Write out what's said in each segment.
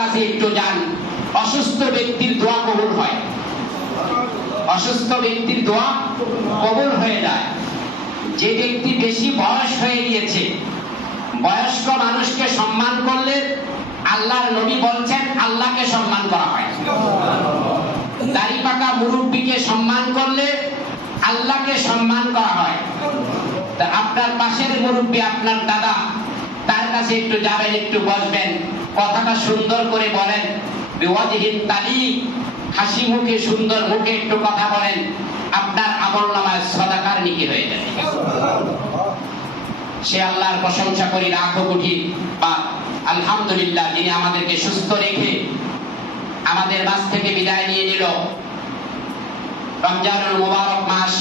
কাছে একটু যান। অসুস্থ ব্যক্তির দোয়া কবুল হয়, অসুস্থ ব্যক্তির দোয়া কবুল হয়ে যায়। যে ব্যক্তি বেশি বয়স হয়ে গিয়েছে, বয়স্ক মানুষকে সম্মান করলে আল্লাহর নবী বলছেন আল্লাহকে সম্মান করা হয়। দাড়ি পাকা মুরব্বীকে সম্মান করলে আল্লাহকে সম্মান করা হয়। তা আপনার পাশের মুরব্বী, আপনার দাদা, তার কাছে একটু যাবেন, একটু বসবেন, কথাটা সুন্দর করে বলেন, বিওয়াজহিন তালিক, হাসি মুখে সুন্দর মুখে একটু কথা বলেন, আপনার আমলনামায় সাদাকার নেকি হয়ে যাবে। সে আল্লাহর প্রশংসা করি লাখো কোটি বার। আলহামদুলিল্লাহ, যিনি আমাদেরকে সুস্থ রেখে আমাদের মাঝ থেকে বিদায় নিয়ে নিল। রমজানুল মুবারক মাস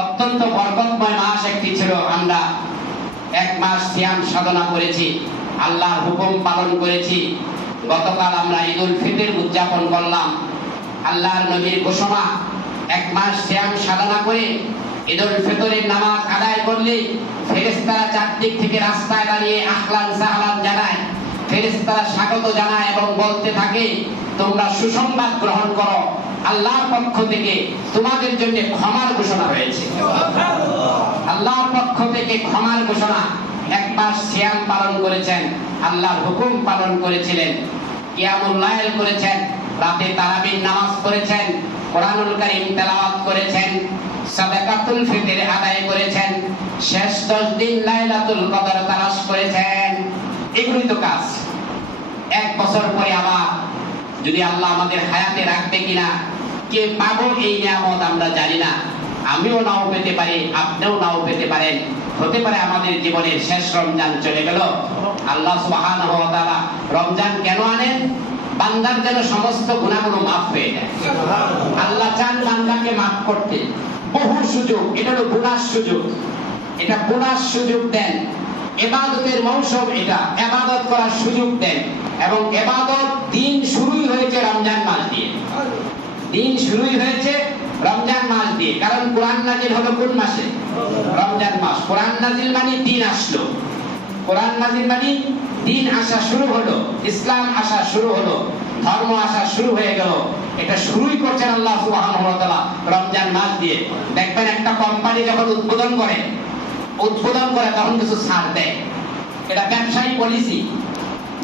অত্যন্ত বরকতময় মাস একটি ছিল। আমরা এক মাস সিয়াম সাধনা করেছি, আল্লাহর হুকুম পালন করেছি। গতকাল আমরা ঈদুল ফিতর উদযাপন করলাম। আল্লাহর নবীর ঘোষণা, এক মাস সিয়াম সাধনা করে ঈদুল ফিতরের নামাজ আদায় করলে ফেরেশতারা চারদিক থেকে রাস্তায় দাঁড়িয়ে আহলান সাহলান জানায়, ফেরেশতারা স্বাগত জানায় এবং বলতে থাকে, তোমরা সুসংবাদ গ্রহণ করো, আল্লাহর পক্ষ থেকে তোমাদের জন্য ক্ষমার ঘোষণা হয়েছে। আল্লাহর পক্ষ থেকে ক্ষমার ঘোষণা। এক মাস সিয়াম পালন করেছেন, আল্লাহর হুকুম পালন করেছিলেন, কিয়ামুল লাইল করেছেন, রাতে তারাবির নামাজ পড়েছেন, কোরআনুল কারীম তেলাওয়াত করেছেন, সাদাকাতুল ফিতর আদায় করেছেন, শেষ 10 দিন লাইলাতুল কদর তালাশ করেছেন। এগুলোই তো কাজ। এক বছর পরে আবার যদি আল্লাহ আমাদের হায়াতে রাখবে কিনা, কে পাবো এই নিয়ামত আমরা জানি না। আমিও নাও পেতে পারি, আপনিও নাও পেতে পারেন। হতে পারে আমাদের জীবনের শেষ রমজান চলে গেল। আল্লাহ সুবহানাহু ওয়া তাআলা রমজান কেন আনেন? বান্দার যেন সমস্ত গুনাহগুলো মাফ হয়ে যায়। আল্লাহ চান বান্দাকে মাফ করতে। বহু সুযোগ, এটা হলো গুনার সুযোগ, এটা গুনার সুযোগ দেন। ইবাদতের মৌসুম, এটা ইবাদত করার সুযোগ দেন। এবং ইবাদত দিন শুরুই হয়েছে রমজান মাস দিয়ে। দিন শুরুই হয়েছে রমজান মাস দিয়ে। কারণ কোরআন নাজিল হলো কোন মাসে? রমজান মাস। কোরআন নাজিল মানে দিন আসলো, কোরআন নাজিল মানে দিন আসা শুরু হলো, ইসলাম আসা শুরু হলো, ধর্ম আসা শুরু হয়ে গেল। এটা শুরুই করছেন আল্লাহ সুবহানাহু ওয়া তাআলা রমজান মাস দিয়ে। দেখবেন একটা কোম্পানি যখন উদ্বোধন করে তখন কিছু ছাড় দেয়। এটা ব্যবসায়ী পলিসি,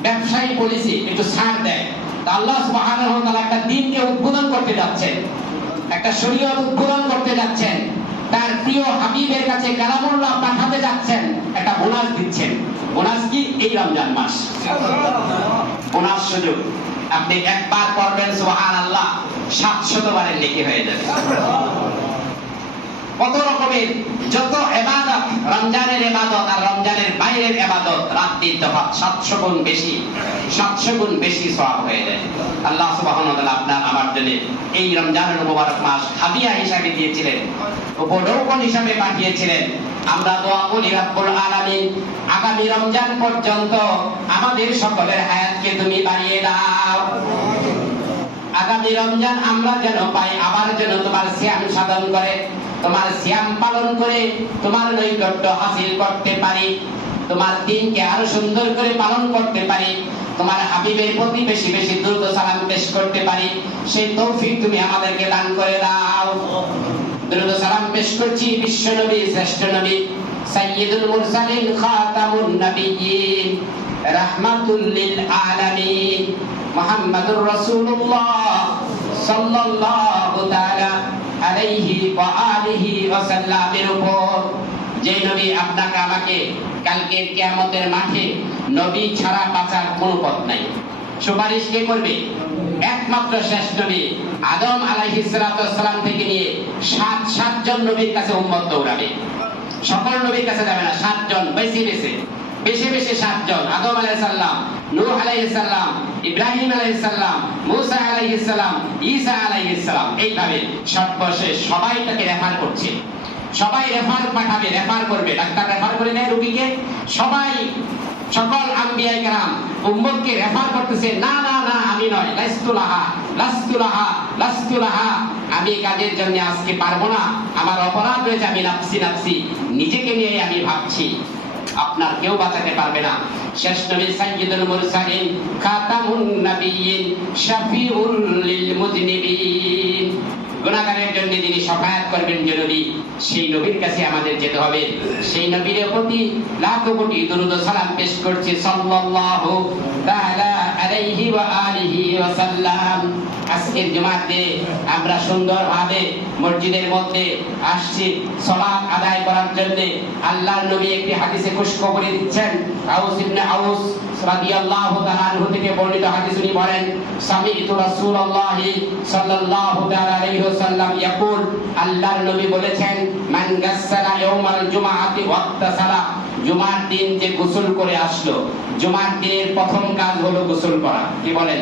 ব্যবসায়ী পলিসি, একটু ছাড় দেয়। আল্লাহ সুবহানাহু ওয়া তাআলা একটা দিনকে উদ্বোধন করতে যাচ্ছেন, একটা শরীয়ত উদ্বোধন করতে যাচ্ছেন, তার প্রিয় হাবিবের কাছে কালামুল্লাহ পাঠাতে যাচ্ছেন, একটা বোনাস দিচ্ছেন। বোনাস কি? এই রমজান মাস বোনাস সুযোগ। আপনি একবার পড়বেন সুবহানাল্লাহ, 700 বারের নেকি হয়ে যাবে। কত রকমের যত ইবাদত, রমজানের ইবাদত আর রমজানের বাইরের ইবাদত, রাত্রির তফাৎ 700 গুণ বেশি, 700 গুণ বেশি সওয়াব হয়ে যায়। আল্লাহ সুবহানাহু ওয়া তাআলা আপনার আমার জন্য এই রমজানুল মুবারক মাস হাদিয়া হিসাবে দিয়েছিলেন, উপঢৌকন হিসাবে পাঠিয়েছিলেন। আমরা দোয়া করি রব্বুল আলামিন আগামী রমজান পর্যন্ত আমাদের সকলের হায়াতকে তুমি বাড়িয়ে দাও। আগামী রমজান আমরা যেন পাই, আবার যেন তোমার সিয়াম সাধন করে, তোমার সিয়াম পালন করে তোমার নৈকট্য হাসিল করতে পারি, তোমার দিনকে আরো সুন্দর করে পালন করতে পারি, তোমার হাবিবের প্রতি বেশি বেশি দ্রুত সালাম পেশ করতে পারি, সেই তৌফিক তুমি আমাদেরকে দান করে দাও। দ্রুত সালাম পেশ করছি বিশ্ব নবী, শ্রেষ্ঠ নবী, সাইয়্যিদুল মুরসালিন, খাতামুন নবিয়্যিন, রাহমাতুল লিল আলামিন, মুহাম্মাদুর রাসূলুল্লাহ সাল্লাল্লাহু তাআলা আলাইহি ওয়া আলিহি ওয়া সাল্লামের উপর, যে নবী আপনাকে আমাকে কালকের কিয়ামতের মাঠে নবী ছাড়া বাঁচার কোনো পথ নাই। সুপারিশ কে করবে? একমাত্র শেষ নবী আদম আলাইহিস সালাম থেকে নিয়ে 7 জন নবীর কাছে উম্মত দৌড়াবে। সকল নবীর কাছে যাবে না, 7 জন বেশি বেশি 7 জন। আদম আলাইহিস সালাম, নূহ আলাইহিস সালাম, ইব্রাহিম আলাইহিস সালাম, মুসা আলাইহিস সালাম, ঈসা আলাইহিস সালাম। এইভাবে সর্বশেষ সবাই তাকে রেফার করছে, সবাই রেফার পাঠাবে, রেফার করবে। ডাক্তার রেফার করে নেয় রোগীকে, সবাই সকল আম্বিয়া কেরাম উম্মতকে রেফার করতেছে, না না না আমি নয়, লাস্তুলাহা লাস্তুলাহা লাস্তুলাহা, আমি কাজের জন্য আজকে পারবো না, আমার অপরাধ রয়েছে, আমি নাফসি নাফসি, নিজেকে নিয়ে আমি ভাবছি। আপনার কেউ বাঁচাতে পারবে না। শেষ নবী সাইয়্যিদুল মুরসালিন, খাতামুন নাবিয়্যিন শাফিউল লিল মুযনিবিন। গুনাহগারের জন্য যিনি শাফায়াত করবেন যে নবী, সেই নবীর কাছে আমাদের যেতে হবে। সেই নবীর প্রতি লাখো কোটি দরুদ ও সালাম পেশ করছি সাল্লাল্লাহু তাআলা আলাইহি ওয়া আলিহি ওয়া সাল্লাম। আজকের জুমাতে আমরা সুন্দরভাবে মসজিদের মধ্যে আসছি সালাত আদায় করার জন্য। আল্লাহর নবী একটি হাদিসে খুশখবরি দিচ্ছেন। আউস ইবনে আউস রাদিয়াল্লাহু তাআলা আনহু থেকে বর্ণিত হাদিস উনি বলেন, সামি'তু রাসূলুল্লাহ সাল্লাল্লাহু তাআলা আলাইহি ওয়াসাল্লাম ইয়াকুল, আল্লাহর নবী বলেছেন, মান গাসসালা ইয়াউমাল জুমআতি ওয়াক্তাসালা, জুমার দিন যে গোসল করে আসলো, জুমার দিনের প্রথম কাজ হলো গোসল করা। কি বলেন?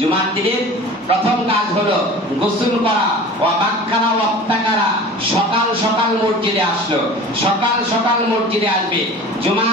জুমার দিনের প্রথম কাজ হলো গোসল করা। ওয়া বাক্কারা ওয়াক্তাকারা, সকাল সকাল মসজিদে আসলো, সকাল সকাল মসজিদে আসবে। জুমা